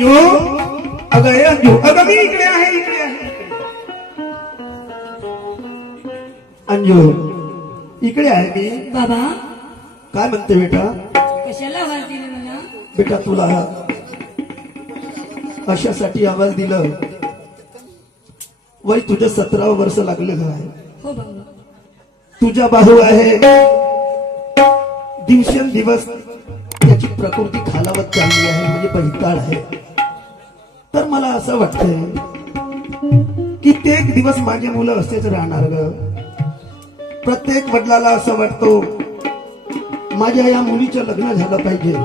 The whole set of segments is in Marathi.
अंजू अगं हे अंजू अगं मी इकडे आहे इकडे आहे. अंजू इकडे आहे मी. बाबा. काय म्हणते बेटा? कशाला आवाज दिला मला बेटा तुला अशासाठी आवाज दिलं? वय तुझं सतरावं वर्ष लागलेलं आहे हो तुझा भाऊ आहे. दिवसेंदिवस त्याची प्रकृती खालावत चालली आहे म्हणजे बैताळ आहे. तर मला असं वाटतंय की ते एक दिवस माझे मुलं असेच राहणार ग. प्रत्येक वडिलाला असं वाटतो माझ्या या मुलीचं लग्न झालं पाहिजे.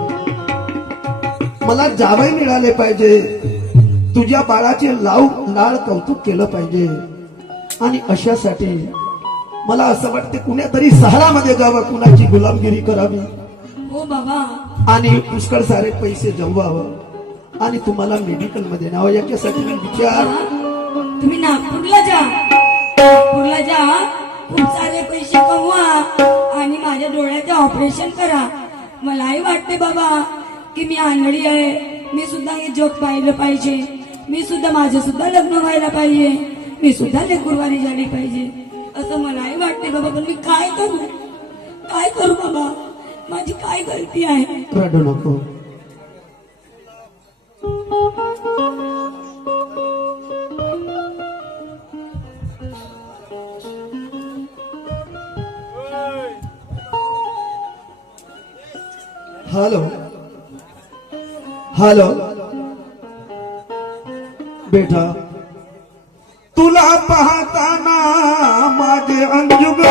मला जावई मिळाले पाहिजे. तुझ्या बाळाचे लाव लाड कौतुक केलं पाहिजे. आणि अशासाठी मला असं वाटते कुण्यातरी सहारामध्ये जावं कुणाची गुलामगिरी करावी. हो बाबा. आणि पुष्कळ सारे पैसे जमवावं. आणि तुम्हाला मेडिकलमध्ये. न्यावं याच्यासाठी मी विचार. तुम्ही नागपूरला जा. नागपूरला जा. खूप सारे पैसे कमवा आणि माझ्या डोळ्याचे ऑपरेशन करा. मलाही वाटते बाबा की मी आंधळी आहे. मी सुद्धा हे जग पाहिलं पाहिजे. मी सुद्धा माझं सुद्धा लग्न व्हायला पाहिजे. मी सुद्धा लेकुरवारी झाली पाहिजे. असं मलाही वाटते बाबा पण मी काय करू? काय करू बाबा? माझी काय गलती आहे? रडू नको. हॅलो हॅलो बेटा तुला पाहताना माझे अंजुग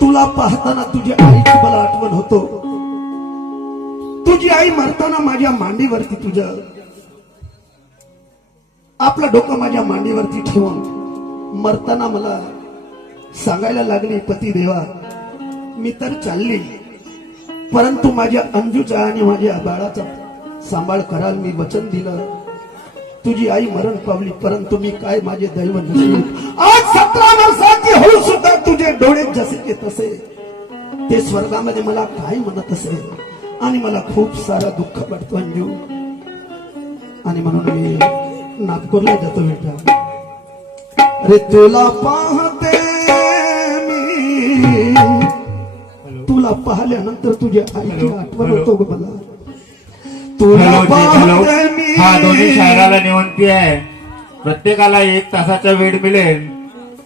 तुला पाहताना तुझ्या आईची मला आठवण होतो. तुझी आई मरताना माझ्या मांडीवरती तुझ्या आपलं डोकं माझ्या मांडीवरती ठेवून मरताना मला सांगायला लागली पती देवा मी तर चालली. परंतु माझ्या अंजूचा आणि माझ्या बाळाचा सांभाळ कराल मी वचन दिलं. तुझी आई मरण पावली परंतु मी काय माझे दैव नशीब आज सतरा वर्षाची होऊ सुद्धा तुझे डोळे जसे के तसे. ते स्वर्गामध्ये मला काय म्हणत असेल आणि मला खूप सारा दुःख वाटतो अंजू. आणि म्हणून मी नागपूरला जातो बेटा. अरे तुला पाहते मी. तुला पाहिल्यानंतर तुझ्या आईची आठवण होतो ग मला. तुला पाहते मी. हा दोन्ही शाळेला निवंती आहे. प्रत्येकाला एक तासाचा वेळ मिळेल.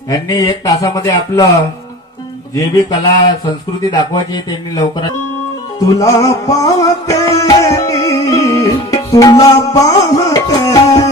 यांनी एक तासामध्ये आपलं जे बी कला संस्कृती दाखवायची त्यांनी लवकरात तुला पाहते मी तुला पाहते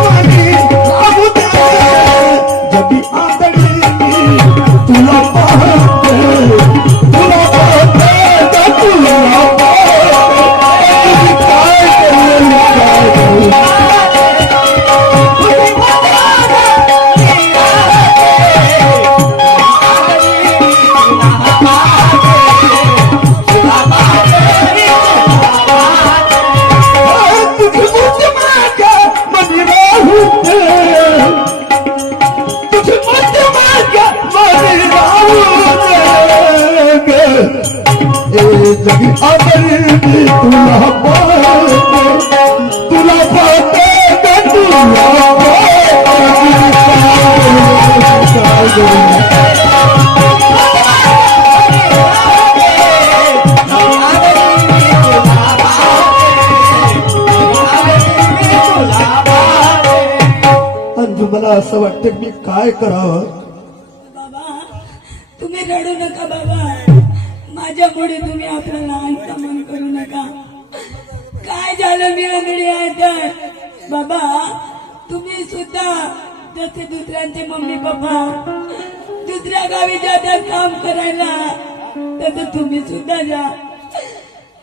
अंजू मला असं वाटतं मी काय करावं? बाबा तुम्ही रडू नका बाबा. माझ्या पुढे तुम्ही आपला लहान मन करू नका. काय झालं मी आंधळी आहे तर? बाबा तुम्ही सुद्धा जसे दुसऱ्यांचे मम्मी पप्पा दुसऱ्या गावी जातात काम करायला तसं तुम्ही सुद्धा जा.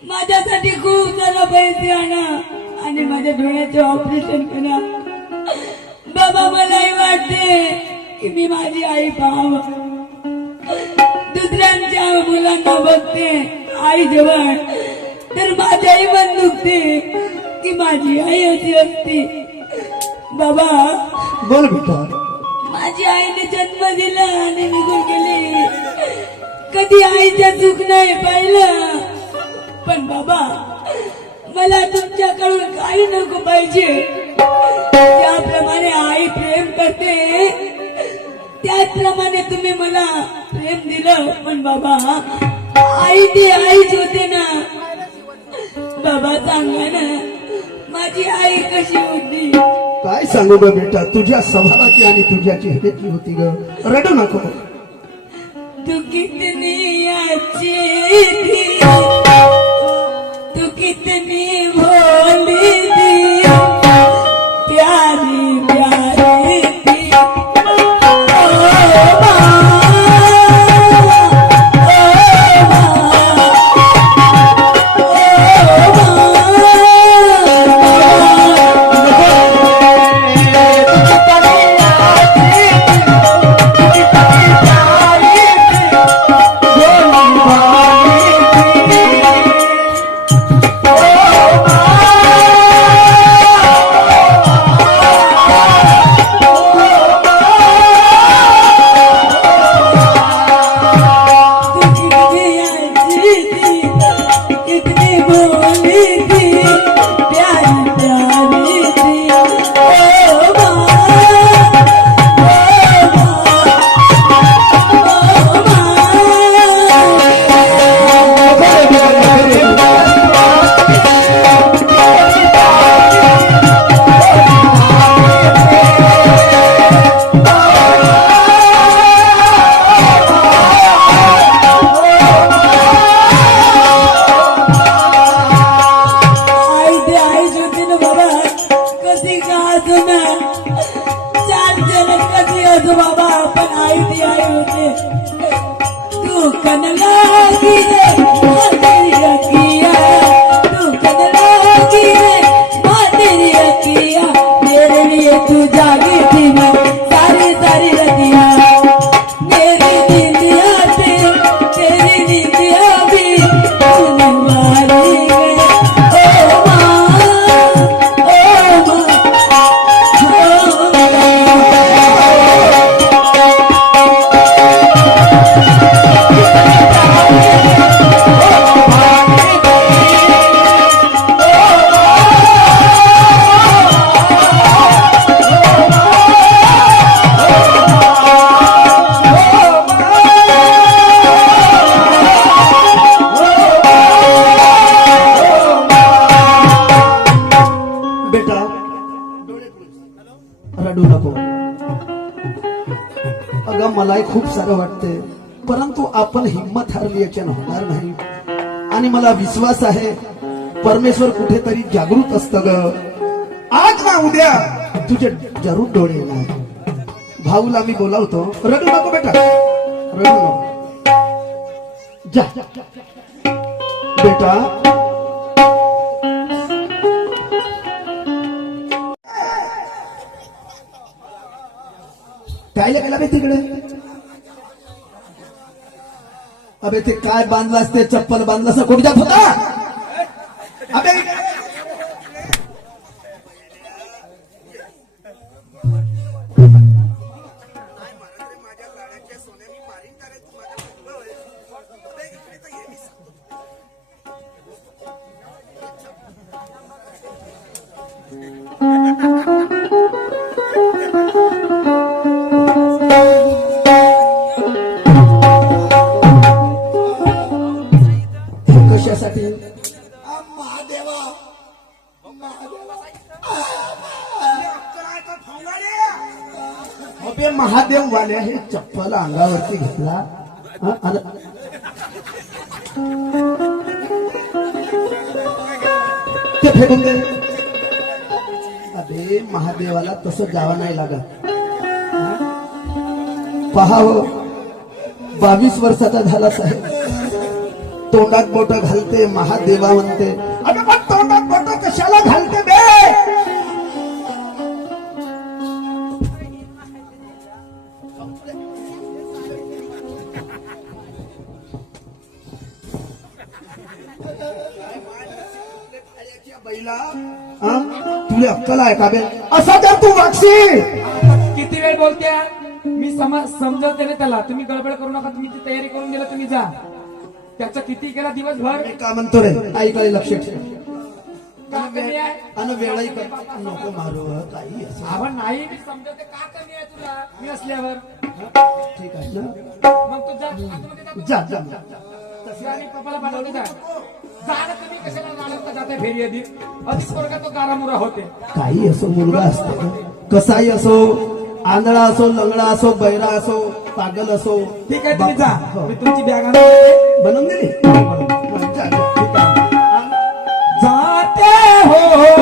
माझ्यासाठी खूप जरा पैसे आणा आणि माझ्या डोळ्याचे ऑपरेशन करा. बाबा मलाही वाटते की मी माझी आई पाहाव. दुसऱ्यांच्या मुलांना बघते आई जवळ. तर माझ्याही मन दुखते की माझी आई अशी असते. बाबा बोल बेटा माझी आईने जन्म दिला आणि निघून गेली. कधी आईचं चूक नाही पाहिलं. पण बाबा मला तुमच्याकडून काही नको पाहिजे. त्याप्रमाणे आई प्रेम करते त्याचप्रमाणे तुम्ही मला प्रेम दिलं. पण बाबा आई ती आईच होते ना. बाबा सांगा ना माझी आई कशी होती? काय सांगू ग बेटा? तुझ्या स्वभावाची आणि तुझ्या चेहऱ्याची होती ग. रडू नको तू कितनी अच्छी थी. तू कितनी बाबा? पण आई ती आई होते. तू कनला मलाही खूप सारं वाटते परंतु आपण हिंमत हारली याच्यानं होणार नाही. आणि मला विश्वास आहे परमेश्वर कुठेतरी जागृत असत ग. आज ना उद्या. तुझे जरूर डोळे येणार. भाऊला मी बोलावतो. रडू नको बेटा. रडू नको. जा. बेटा. काय गेला बे तिकडे? अबे ते काय बांधलास ते चप्पल बांधलास कुठच्यात होता चप्पल अंगावरती घेतला. ते फेकून दे. अरे महादेवाला तसं जावं नाही लागत. पहा हो. बावीस वर्षाचा झाला साहेब. तोंडात बोट घालते महादेवा म्हणते तुला अक्कल आहे का बे? असा जर तू वागशील. किती वेळ बोलते मी समज समजवते ना त्याला. तुम्ही गडबड करू नका. तुम्ही ती तयारी करून दिला तुम्ही जा. त्याचं किती केला दिवसभर? मी का म्हणतो रे? ऐकायला लक्ष ठेव. का कमी आहे? आणि वेळही कर नको मारू काही असं. नाही मी समजवते. का कमी आहे तुला? मी असल्यावर. ठीक आहे ना? मग तू जा. आतमध्ये जा. जा. जा जा. तसं आणि पप्पाला पाठवते. जा. जा ना तुम्ही कशाला गाडवता जाते फेरी आधी अधिक वर्गात तो गारामुरा होते. काही असो मुलगा असतो. कसाही असो आंधळा असो लंगडा असो बैरा असो पागल असो. ठीक आहे तुम्ही जा. हो. मी तुमची बॅग आणून बनवून दिली? हा, जा, जा. ठीक आहे. जाते हो.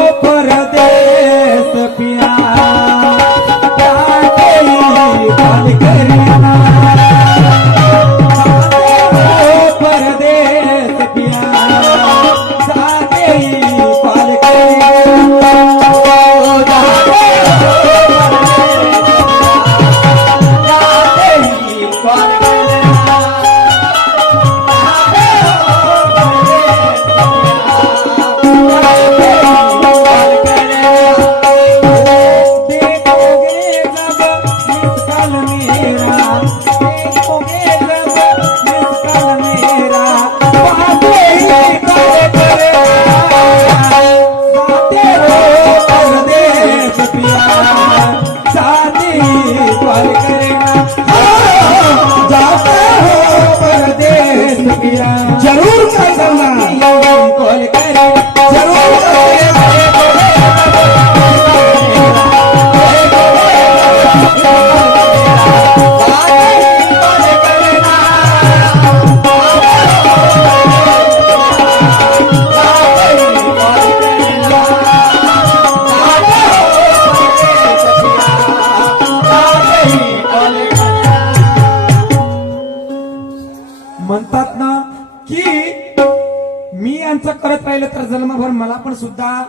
यांचं करत राहिलं तर जन्मभर मला पण सुद्धा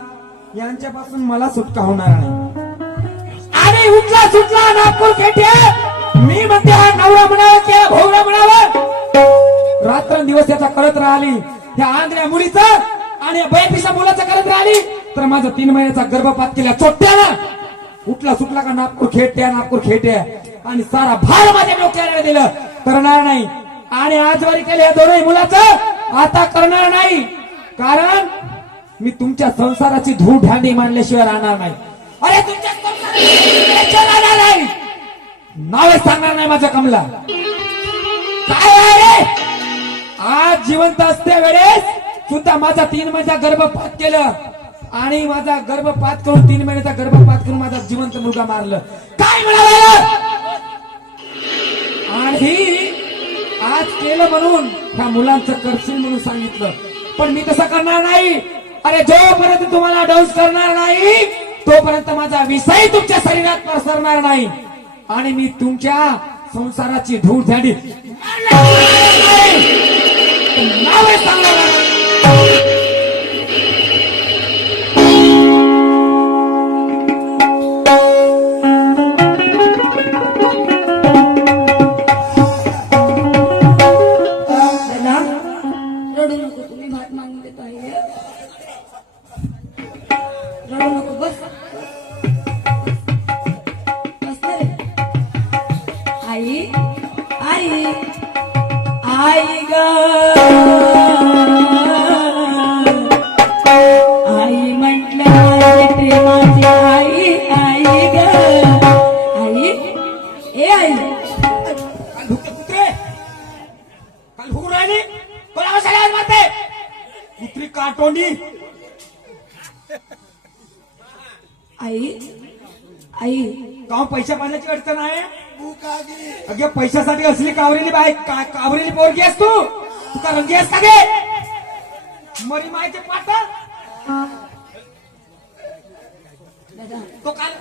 यांच्यापासून मला सुटका होणार नाही. आणि उठला सुटला नागपूर खेटे. मी म्हणते हा नवरा म्हणावा किंवा भोवरा रात्र रात्रंदिवस याचा करत राहिली. त्या आंधळ्या मुलीचा आणि बयापिसा मुलाचं करत राहिली. तर माझा तीन महिन्याचा गर्भपात केला चोट्ट्याला उठला सुटला का नागपूर खेट्या नागपूर खेट्या आणि सारा भार माझ्या डोक्याला दिलं. करणार नाही. आणि आजवारी केलं या दोनही मुलाचं आता करणार नाही. कारण मी तुमच्या संसाराची धूळ ढांडी मानल्याशिवाय राहणार नाही. अरे तुमच्या राहणार नाही. नावे सांगणार नाही माझ्या कमला. काय अरे आज जिवंत असते वेळेस सुद्धा माझा तीन महिन्याचा गर्भपात केलं आणि माझा गर्भपात करून तीन महिन्याचा गर्भपात करून माझा जिवंत मुलगा मारलं. काय म्हणाला आणि आज केलं म्हणून ह्या मुलांचं करशील म्हणून सांगितलं. पण मी तसं करणार नाही. अरे जोपर्यंत तुम्हाला डाऊस करणार नाही तोपर्यंत माझा विषय तुमच्या शरीरात पसरणार नाही. आणि मी तुमच्या संसाराची धूळ झाडी नावे सांगणार ए आई काल भुके कुत्रे. काल हुकून राहिली कोणाला सगळ्यात मारते? कुत्री काटोंडी. आई आई. का पैसा पाण्याची अडचण आहे? अगे पैशासाठी असली कावरेली बाई का- कावरेली पोरगी आहेस तू? तू का रंगी आहेस का गे? मरी मायचे पाठ? तो काल